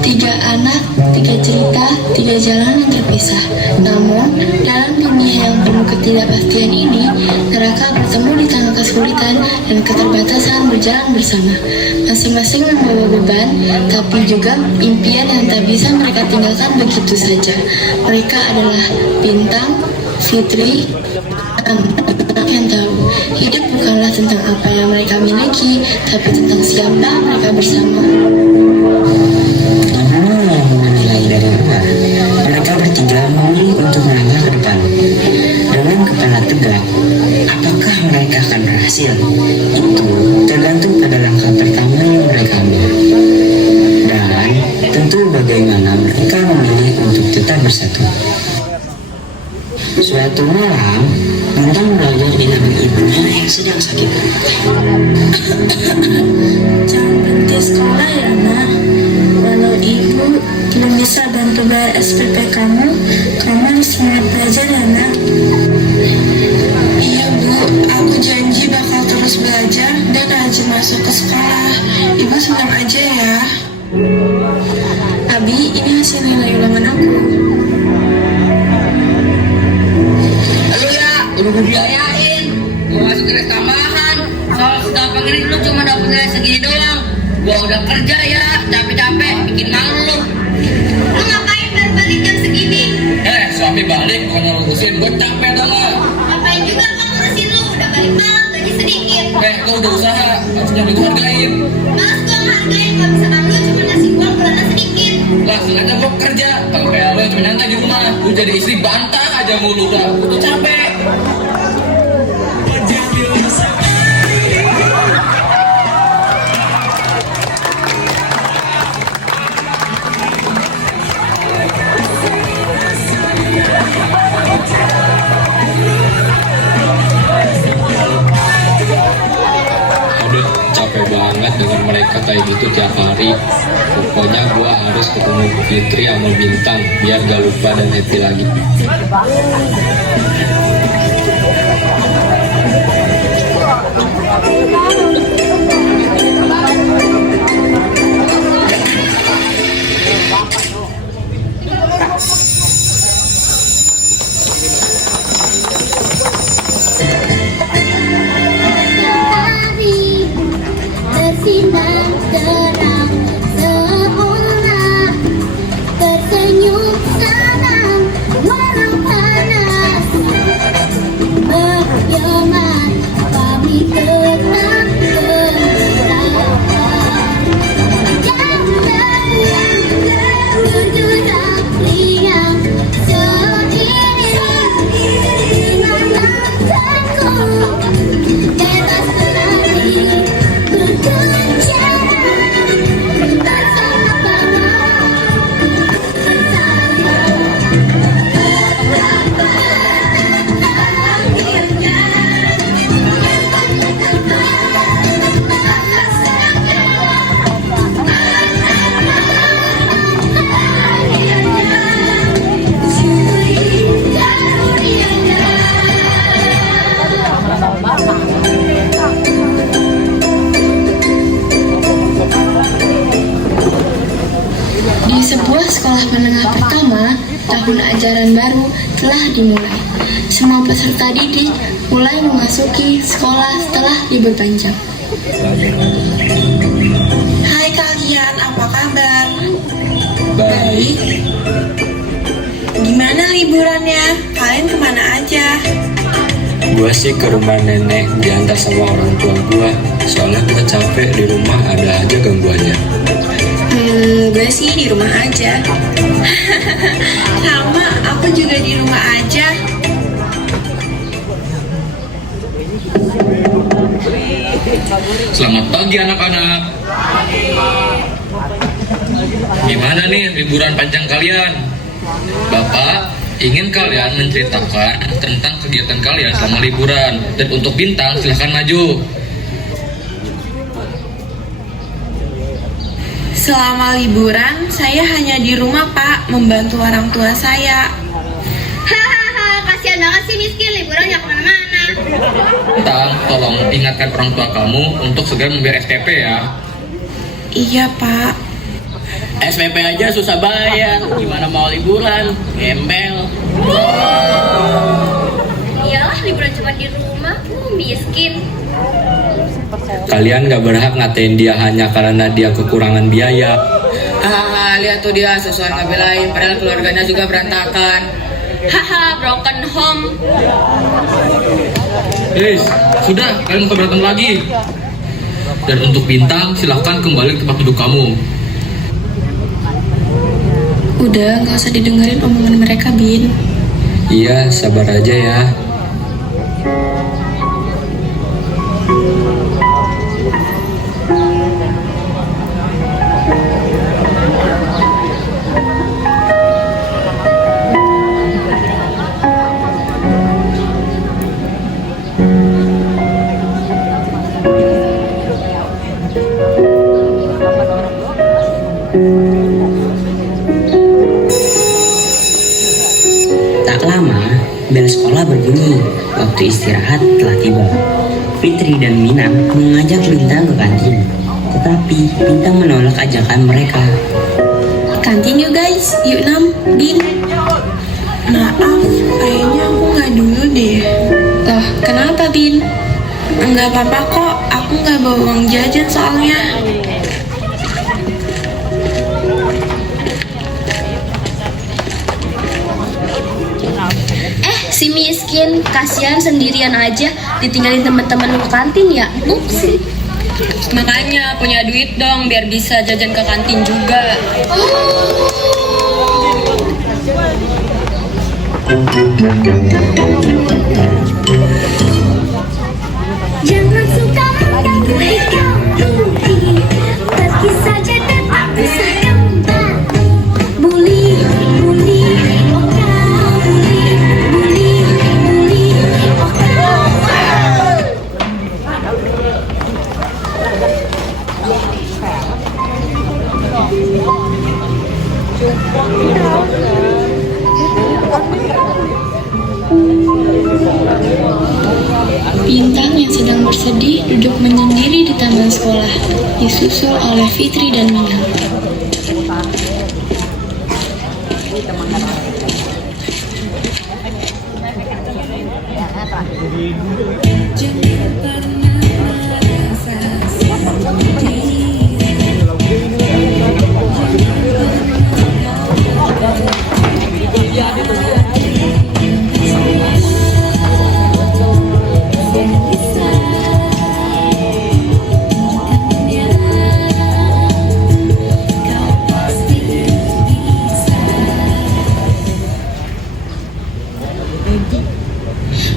Tiga anak, tiga cerita, tiga jalan yang terpisah. Namun, dalam dunia yang penuh ketidakpastian ini, mereka bertemu di tengah kesulitan dan keterbatasan berjalan bersama. Masing-masing membawa beban, tapi juga impian yang tak bisa mereka tinggalkan begitu saja. Mereka adalah Bintang, Fitri, anak yang tahu hidup bukanlah tentang apa yang mereka miliki, tapi tentang siapa mereka bersama. Menilai dari luar, mereka bertiga memilih untuk melangkah ke depan. Dengan kepala tegak, apakah mereka akan berhasil? Itu tergantung pada langkah pertama yang mereka ambil. Dan tentu bagaimana mereka memilih untuk tetap bersatu. Suatu malam, Bintang belajar di naungan ibunya yang sedang sakit. Jangan berhenti sekolah ya, Nak. Walau ibu belum bisa bantu bayar SPP kamu harus semangat belajar ya, Nak. Iya Bu, aku janji bakal terus belajar dan rajin masuk ke sekolah. Ibu senang aja ya. Abi, ini hasil nilai ulangan aku. Halo ya, udah gue biayain. Gue masuk kelas tambahan. Soal gampang ini lu cuma dapet nilai segini doang. Gue udah kerja ya, capek-capek, bikin malu lu. Lu ngapain balik jam segini? Suami balik, bukan ngurusin. Gue capek dong lah. Ngapain juga kamu ngurusin lu? Udah balik malam, gaji sedikit. Gue udah usaha, harusnya gue hargain. Males gua ngehargain, kalau misalkan lu cuma ngasih uang bulanan sedikit. Langsung aja gue kerja. Kalau kayak lo cuma nyantai di rumah, gue jadi istri bantah aja mulu dah. Gue tuh capek. Aduh, capek banget dengan mereka kayak gitu tiap hari. Pokoknya gua harus ketemu Fitri sama Bintang biar gak lupa dan happy lagi. Hari bersinar terang seolah tersenyum senang walau panas. Berhemat kami tetap gembira. Jangan bergerak riang sendiri dengan nafasku. Bebas berlari, berbicara bersama-sama. Di sebuah sekolah menengah pertama, tahun ajaran baru telah dimulai. Semua peserta didik mulai memasuki sekolah setelah libur panjang. Hai kalian, apa kabar? Baik. Gimana liburannya? Kalian kemana aja? Gua sih ke rumah nenek diantar sama orang tua gua. Soalnya gua capek di rumah ada aja gangguannya. Gue sih di rumah aja. Sama, aku juga di rumah aja. Selamat pagi anak-anak. Gimana nih liburan panjang kalian? Bapak ingin kalian menceritakan tentang kegiatan kalian selama liburan. Dan untuk Bintang silahkan maju. Selama liburan, saya hanya di rumah, Pak, membantu orang tua saya. Hahaha, kasihan banget sih miskin, liburan ya kemana-mana. Bintang, tolong ingatkan orang tua kamu untuk segera membayar SPP ya. Iya, Pak. SPP aja susah bayar, gimana mau liburan? Gembel. Iyalah liburan cuma di rumah, miskin. Kalian gak berhak ngatain dia hanya karena dia kekurangan biaya. Lihat tuh dia sesuai ngebelain, padahal keluarganya juga berantakan. Haha, broken home. Sudah, kalian mau berantem lagi. Dan untuk Bintang, silahkan kembali ke tempat duduk kamu. Udah, nggak usah didengerin omongan mereka, Bin. Iya, sabar aja ya. Tak lama, bel sekolah berbunyi. Waktu istirahat telah tiba. Fitri dan Minang mengajak Bintang ke kantin. Tetapi Bintang menolak ajakan mereka. Kantin yuk guys, yuk Nam, Bin. Maaf, kayaknya aku nggak dulu deh. Loh, kenapa Bin? Nggak apa-apa kok, aku nggak bawa uang jajan soalnya. Si miskin, kasihan sendirian aja, ditinggalin teman-teman lu ke kantin ya. Ups. Makanya punya duit dong biar bisa jajan ke kantin juga. Jangan suka mengganggu kau tuti, pergi saja dan aku sayang bantu. Bully, bully, oh kau bully, bully, bully, oh kau. Bintang yang sedang bersedih duduk menyendiri di taman sekolah, disusul oleh Fitri dan Minang.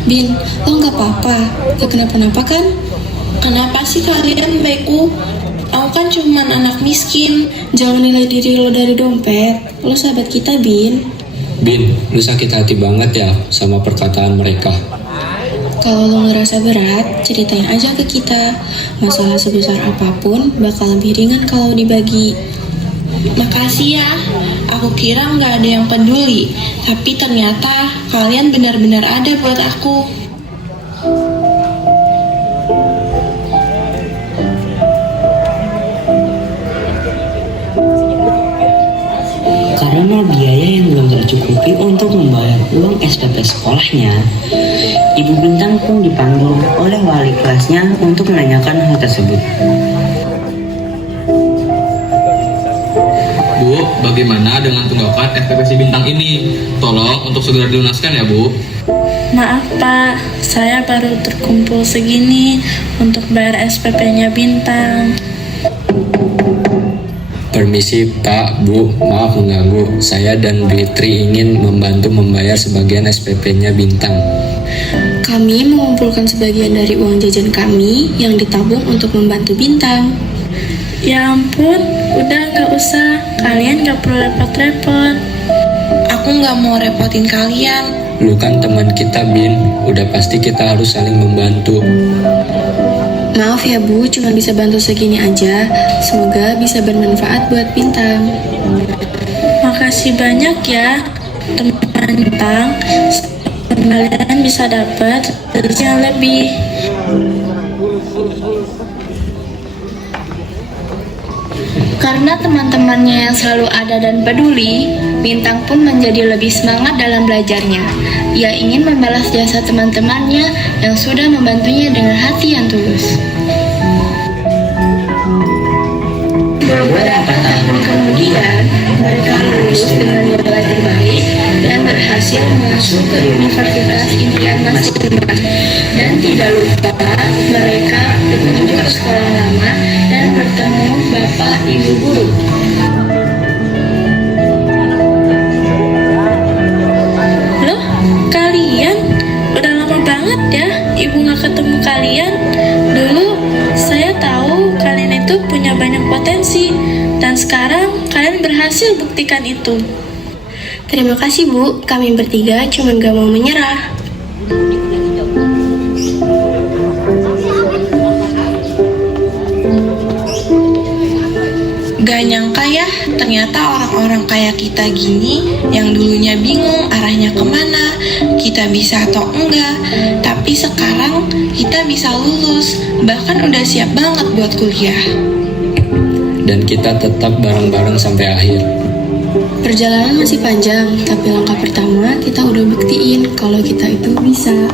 Bin, lo nggak apa-apa, gak kenapa-napa kan? Kenapa sih kalian beku? Aku kan cuman anak miskin. Jangan nilai diri lo dari dompet, lo sahabat kita Bin. Bin, lu sakit hati banget ya sama perkataan mereka. Kalau lo ngerasa berat, ceritain aja ke kita. Masalah sebesar apapun bakal lebih ringan kalau dibagi. Makasih ya, aku kira nggak ada yang peduli, tapi ternyata kalian benar-benar ada buat aku. Karena biaya yang belum tercukupi untuk membayar uang SPP sekolahnya, Ibu Bintang pun dipanggil oleh wali kelasnya untuk menanyakan hal tersebut. Bu, bagaimana dengan tunggakan SPP si Bintang ini? Tolong untuk segera dilunaskan ya, Bu. Maaf Pak, saya baru terkumpul segini untuk bayar SPP-nya Bintang. Permisi Pak, Bu, maaf mengganggu. Saya dan Fitri ingin membantu membayar sebagian SPP-nya Bintang. Kami mengumpulkan sebagian dari uang jajan kami yang ditabung untuk membantu Bintang. Ya ampun, udah nggak usah. Kalian nggak perlu repot-repot. Aku nggak mau repotin kalian. Lu kan teman kita, Bin. Udah pasti kita harus saling membantu. Maaf ya Bu, cuma bisa bantu segini aja. Semoga bisa bermanfaat buat Bintang. Makasih banyak ya, teman Bintang. Kalian bisa dapat rezeki yang lebih. Karena teman-temannya yang selalu ada dan peduli, Bintang pun menjadi lebih semangat dalam belajarnya. Ia ingin membalas jasa teman-temannya yang sudah membantunya dengan hati yang tulus. Beberapa tahun kemudian, mereka lulus dengan nilai terbaik dan berhasil masuk ke Universitas Impian masing-masing. Dan tidak lupa, mereka berkunjung ke sekolah lama dan bertemu Bapak Ibu guru. Loh, kalian? Udah lama banget ya ibu gak ketemu kalian. Dulu saya tahu kalian itu punya banyak potensi, dan sekarang kalian berhasil buktikan itu. Terima kasih Bu, kami bertiga cuma gak mau menyerah. Gak nyangka ya, ternyata orang-orang kayak kita gini yang dulunya bingung arahnya kemana, kita bisa atau enggak, tapi sekarang kita bisa lulus, bahkan udah siap banget buat kuliah. Dan kita tetap bareng-bareng sampai akhir. Perjalanan masih panjang, tapi langkah pertama kita udah buktiin kalau kita itu bisa.